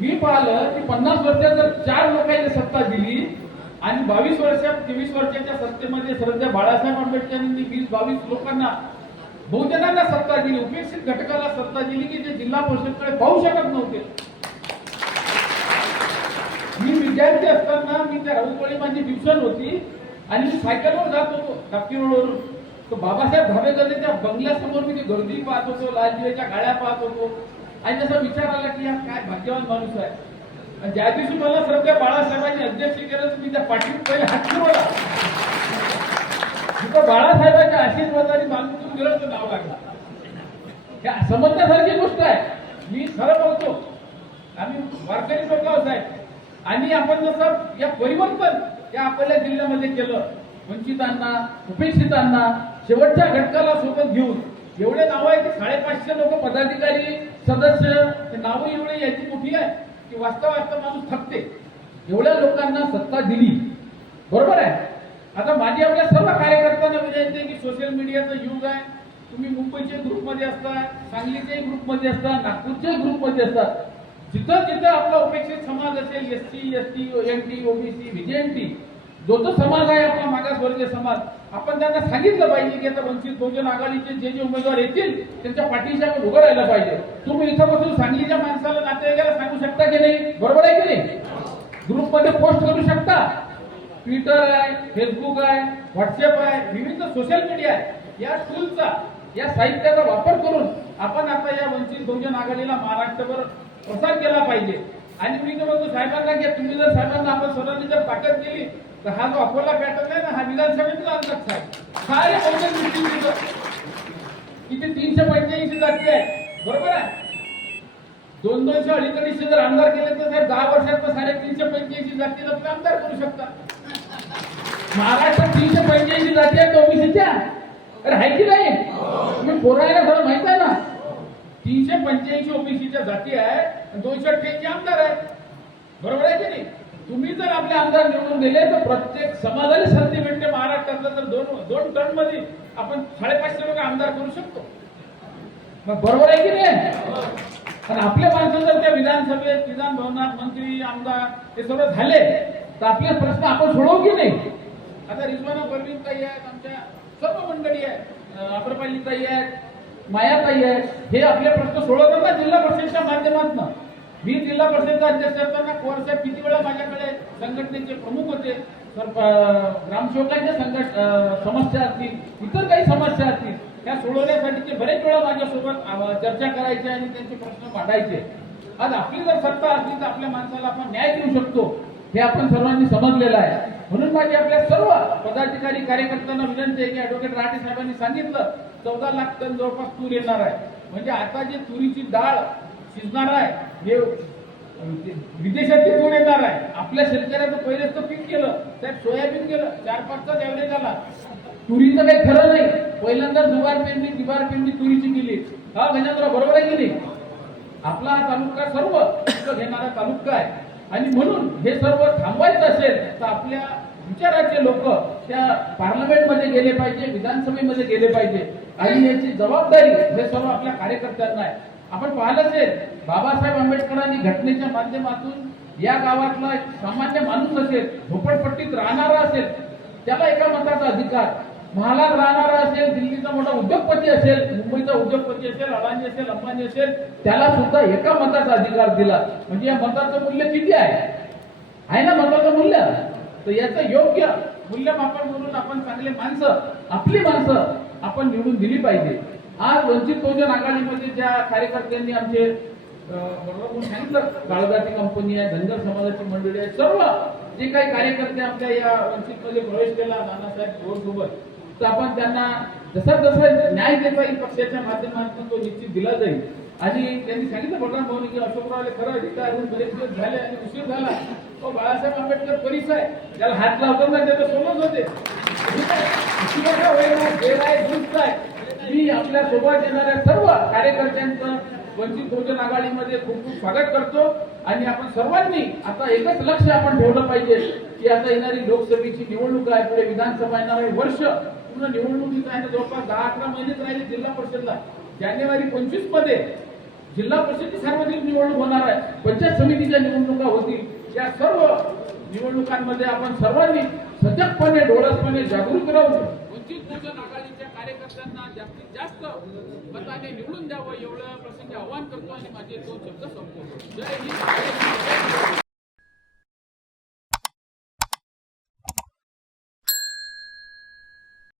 मी पाहिलं की पन्नास वर्षात जर चार लोकांनी सत्ता दिली आणि बावीस वर्षात तेवीस वर्षाच्या सत्तेमध्ये श्रद्धा बाळासाहेब आंबेडकरांनी वीस बावीस लोकांना बहुजनांना सत्ता दिली उपेक्षित घटकाला सत्ता दिली की जे जिल्हा परिषदकडे पाहू शकत नव्हते. मी विद्यार्थी असताना मी त्या राऊतवाडी माझी ट्युशन होती आणि मी सायकलवर जात होतो टाकी रोडवरून. तर बाबासाहेब धाबेकरच्या बंगल्यासमोर मी ती गर्दी पाहत होतो लालजिऱ्याच्या गाड्या पाहत होतो. आणि जसा विचार आला की हा काय भाग्यवान माणूस आहे. ज्या दिवशी मला श्रद्धे बाळासाहेबांनी अध्यक्ष केलं मी त्या पाठीत पहिले हात फिरवला. तिथं बाळासाहेबांच्या आशीर्वादाने माणूस गेलं तर नाव लागला. हे समजण्यासारखी गोष्ट आहे. मी खरं बोलतो आम्ही वारकरी लोक आहोत साहेब. आणि आपण जसं या परिवर्तन या आपल्या जिल्ह्यामध्ये केलं. वंचितांना उपेक्षितांना शेवटच्या घटकाला सोबत घेऊन. एवढे नाव आहे की साडेपाचशे लोक पदाधिकारी सदस्य नावं एवढे याची मोठी आहे? की वाचता वाचता माणूस थकते. एवढ्या लोकांना सत्ता दिली. बरोबर आहे? आता माझी आपल्या सर्व कार्यकर्त्यांना विनंती आहे की सोशल मीडियाचं युग आहे. तुम्ही मुंबईच्या ग्रुपमध्ये असता सांगलीच्याही ग्रुपमध्ये असता नागपूरच्याही ग्रुपमध्ये असतात जिथं जिथं आपला उपेक्षित समाज असेल S T S T N T OBC VJNT जो जो समाज आहे आपला मागासवर्गीय समाज आपण त्यांना सांगितलं पाहिजे की आता वंचित बहुजन आघाडीचे जे जे उमेदवार येतील त्यांच्या पाठीशी आपण उभं राहिलं पाहिजे. तुम्ही इथं बसून सांगलीच्या माणसाला नातेवाईकाला सांगू शकता की नाही? बरोबर आहे की नाही? ग्रुपमध्ये पोस्ट करू शकता. ट्विटर आहे फेसबुक आहे व्हॉट्सअप आहे विविध सोशल मीडिया आहे. या टूलचा या साहित्याचा वापर करून आपण आता या वंचित बहुजन आघाडीला महाराष्ट्रभर प्रसार केला पाहिजे. आणि मी तर म्हणतो साहेबांना की तुम्ही जर साहेबांना आपण सर्वांनी जर ताकद केली तर हा जो अकोला पॅटर्न आहे ना हा विधानसभेतला अंदाज आहे. सारे बहुजन मुस्लिम इथे तीनशे पंच्याऐंशी जाती आहे बरोबर आहे? दोन दोनशे अडीचशे जर आमदार केले तर साहेब दहा वर्षात साडे तीनशे पंच्याऐंशी जातीला तुम्ही आमदार करू शकता. महाराष्ट्रात तीनशे पंच्याऐंशी जाती आहेत ओबीसीच्या अरे आहे की नाही? तुम्ही पोरायला खरं माहीत आहे ना? तीनशे पंच्याऐंशी ओबीसीच्या जाती आहे आणि दोनशे अठ्ठ्याऐंशी आमदार आहेत. बरोबर आहे की नाही? तुम्ही जर आपले आमदार निवडून दिले तर प्रत्येक समाजाला संधी भेटते. महाराष्ट्रातलं तर दोन दोन टनमध्ये आपण साडेपाचशे लोक आमदार करू शकतो. मग बरोबर आहे की नाही? आणि आपल्या माणसं जर त्या विधानसभेत विधान भवनात मंत्री आमदार हे सर्व झाले तर आपले प्रश्न आपण सोडवू की नाही? आता रिजवाना परवीन ताई आहेत आमच्या सर्व मंडळी आहेत. अप्रपाली ताई आहेत मायाताई आहेत. हे आपले प्रश्न सोडवतात ना जिल्हा परिषदच्या माध्यमातून. मी जिल्हा परिषदचा अध्यक्ष असताना कोरसाहेब किती वेळा माझ्याकडे संघटनेचे प्रमुख होते तर ग्रामसेवकांच्या संघट समस्या असतील इतर काही समस्या असतील त्या सोडवण्यासाठी ते बरेच वेळा माझ्यासोबत चर्चा करायचे आणि त्यांचे प्रश्न मांडायचे. आज आपली जर सत्ता असली तर आपल्या माणसाला आपण न्याय देऊ शकतो हे आपण सर्वांनी समजलेलं आहे. म्हणून माझी आपल्या सर्व पदाधिकारी कार्यकर्त्यांना विनंती आहे की ऍडव्होकेट राठे साहेबांनी सांगितलं चौदा लाख टन जवळपास तूर येणार आहे. म्हणजे आता जे तुरीची डाळ शिजणार आहे. हे विदेशातली तूर येणार आहे? आपल्या शेतकऱ्याचं पहिलेच तर पीक केलं. त्यात सोयाबीन केलं चार पाचचा एवढे आला तुरीचं काही खरं नाही. पहिल्यांदा दुबार पेरणी दिवार पेरणी तुरीची केली. हा गजेंद्र बरोबर आहे की नाही? आपला हा तालुका सर्व घेणारा तालुका आहे. आणि म्हणून हे सर्व थांबवायचं असेल तर आपल्या विचाराचे लोक त्या पार्लमेंटमध्ये गेले पाहिजे विधानसभेमध्ये गेले पाहिजे. आणि याची जबाबदारी हे सर्व आपल्या कार्यकर्त्यांना आहे. आपण पाहिलं आहे बाबासाहेब आंबेडकरांनी घटनेच्या माध्यमातून या गावातला एक सामान्य माणूस असेल झोपडपट्टीत राहणारा असेल त्याला एका मताचा अधिकार. महालात राहणारा असेल दिल्लीचा मोठा उद्योगपती असेल मुंबईचा उद्योगपती असेल अडाणी असेल अंबानी असेल त्याला सुद्धा एका मताचा अधिकार दिला. म्हणजे या मताचं मूल्य किती आहे? आहे ना मताचं मूल्य? तर याचं योग्य मूल्यमापन म्हणून आपण चांगले माणसं आपली माणसं आपण निवडून दिली पाहिजे. आज वंचित बहुजन आघाडीमध्ये ज्या कार्यकर्त्यांनी आमचे बरोबर सांगितलं? काळजाची कंपनी आहे धनगर समाजाची मंडळी आहे सर्व जे काही कार्यकर्ते आमच्या या वंचित मध्ये प्रवेश केला नानासाहेब गोड सोबत तर आपण त्यांना जसा जसा न्याय देता येईल पक्षाच्या माध्यमातून तो निश्चित दिला जाईल. आणि त्यांनी सांगितलं बलराम भाऊनी की अशोकरावले खरं रिटायर होऊन बरेच दिवस झाले आणि उशीर झाला. तो बाळासाहेब आंबेडकर परिस आहे. त्याला हात लावतो ना त्याचं सोबत होते. मी आपल्यासोबत येणाऱ्या सर्व कार्यकर्त्यांचं वंचित बहुजन आघाडीमध्ये खूप खूप स्वागत करतो. आणि आपण सर्वांनी आता एकच लक्ष आपण ठेवलं पाहिजे की आता येणारी लोकसभेची निवडणूक आहे. पुढे विधानसभा येणार आहे. वर्ष पूर्ण निवडणुकीत आहे. ना जवळपास दहा अकरा महिनेच राहिले जिल्हा परिषदला. जानेवारी पंचवीसमध्ये जिल्हा परिषदची सार्वजनिक निवडणूक होणार आहे. पंचायत समितीच्या निवडणुका होतील. या सर्व निवडणुकांमध्ये आपण सर्वांनी सजगपणे डोळसपणे जागरूक राहून वंचित बहुजन आघाडीच्या कार्यकर्त्यांना जास्तीत जास्त मताने निवडून द्यावं एवढं प्रसंगी आवाहन करतो आणि माझे दोन शब्द संपवतो. जय हिंद